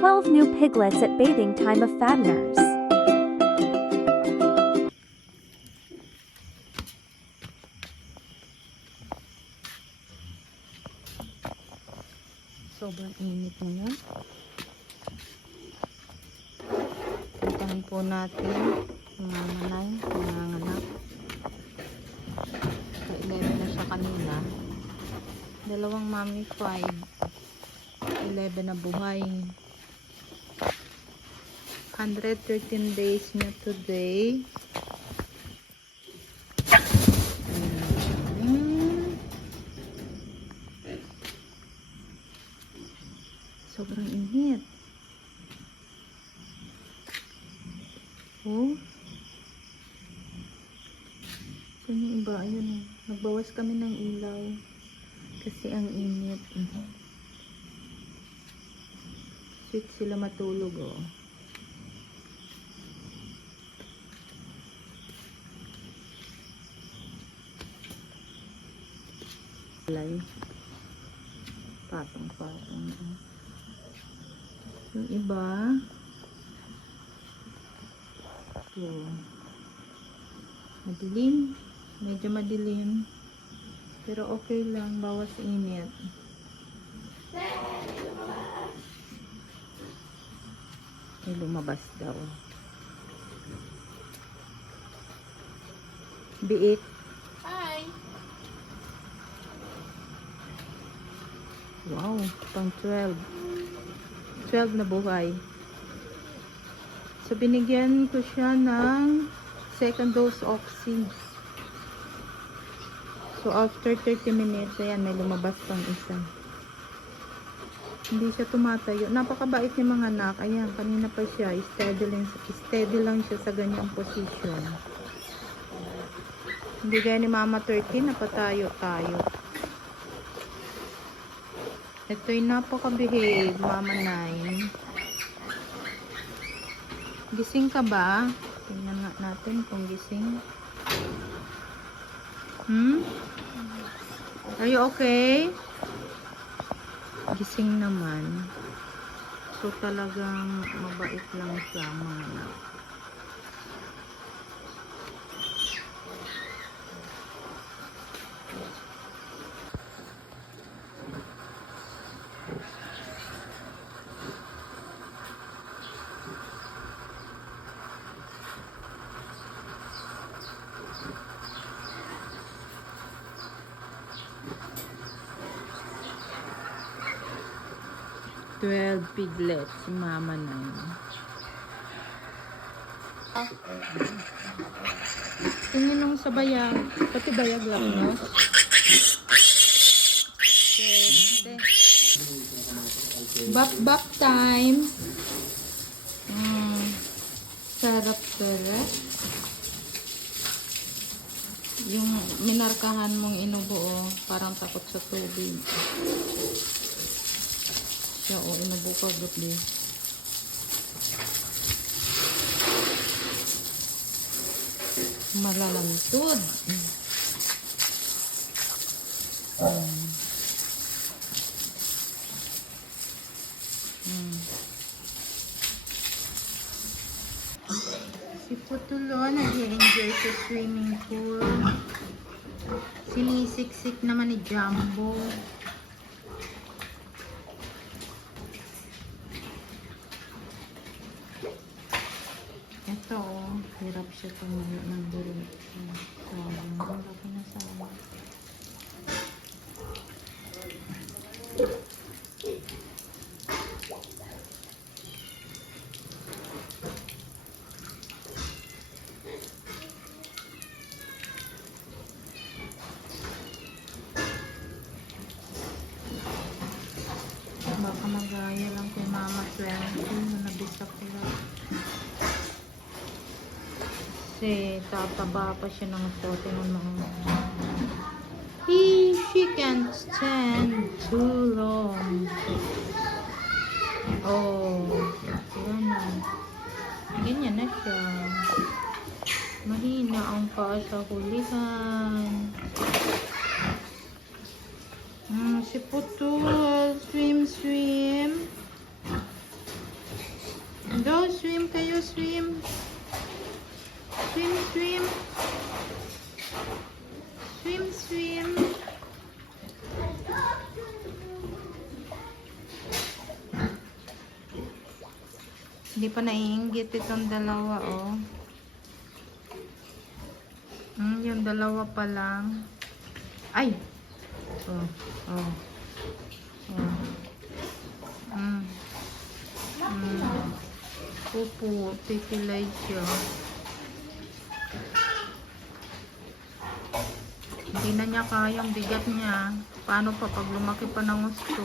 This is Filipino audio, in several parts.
12 new piglets at bathing time of fatteners. Sobrang init ngayon. Puntahan po natin mga nanay, mga anak. Sa 11 na siya kanina. Dalawang mami 5. 11 na buhay. 113 days niya today. Mm. Sobrang init. Oh. Saan yung iba? Ayun. oh. Nagbawas kami ng ilaw. Kasi ang init. Sweet sila matulog oh. Lay. Patong-patong. Yung iba, ito, madilim, medyo madilim, pero okay lang, bawas init. May lumabas daw. Biik. Wow, pang 12. 12 na buhay. So, binigyan ko siya ng second dose oxy. So, after 30 minutes, ayan, may lumabas pang isa. Hindi siya tumatayo. Napakabait ni mga anak. Ayan, kanina pa siya. Steady lang, steady lang siya sa ganyang position. Hindi gaya ni Mama 13, napatayo tayo. Ito'y napaka-behave, Mama 9. Gising ka ba? Tingnan nga natin kung gising. Hmm? Are you okay? Gising naman. So talagang mabait lang siya mga anak. Twelve piglets, si mama na yun. Tingin nung sa bayag, pati bayag lang, no? Bap time. Mm. Sarap pala. Yung minarkahan mong inubuo, parang takot sa tubig. Siya, o, inubo ka, gabi. Malalantod. Mm. Mm. Si Putulo, nag-enjoy sa swimming pool. Sinisiksik naman ni Jumbo. Ito, oh, hirap siya tumayo ng diretso. Sayang, ang laki na sayang. Baka magaya lang kay Mama 20 na nabisa ko lang. Kasi tataba pa siya ng tote ng mga... He, she can't stand too long. Oh, ganyan. Ganyan na siya. Mahina ang paa sa hulihan. Mm, si Putul, swim, swim. Go, swim kayo, swim. Swim, swim. Swim, swim. Hindi pa naiinggit itong dalawa, oh. Hmm, yung dalawa pa lang. Ay! Oh, oh. Oh. Hmm. Hmm. Pupo, titilay siya. Hindi na niya kaya ang bigat niya. Paano pa pag lumaki pa ng gusto?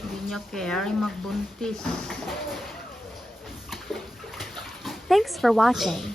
Hindi niya carry magbuntis. Thanks for watching.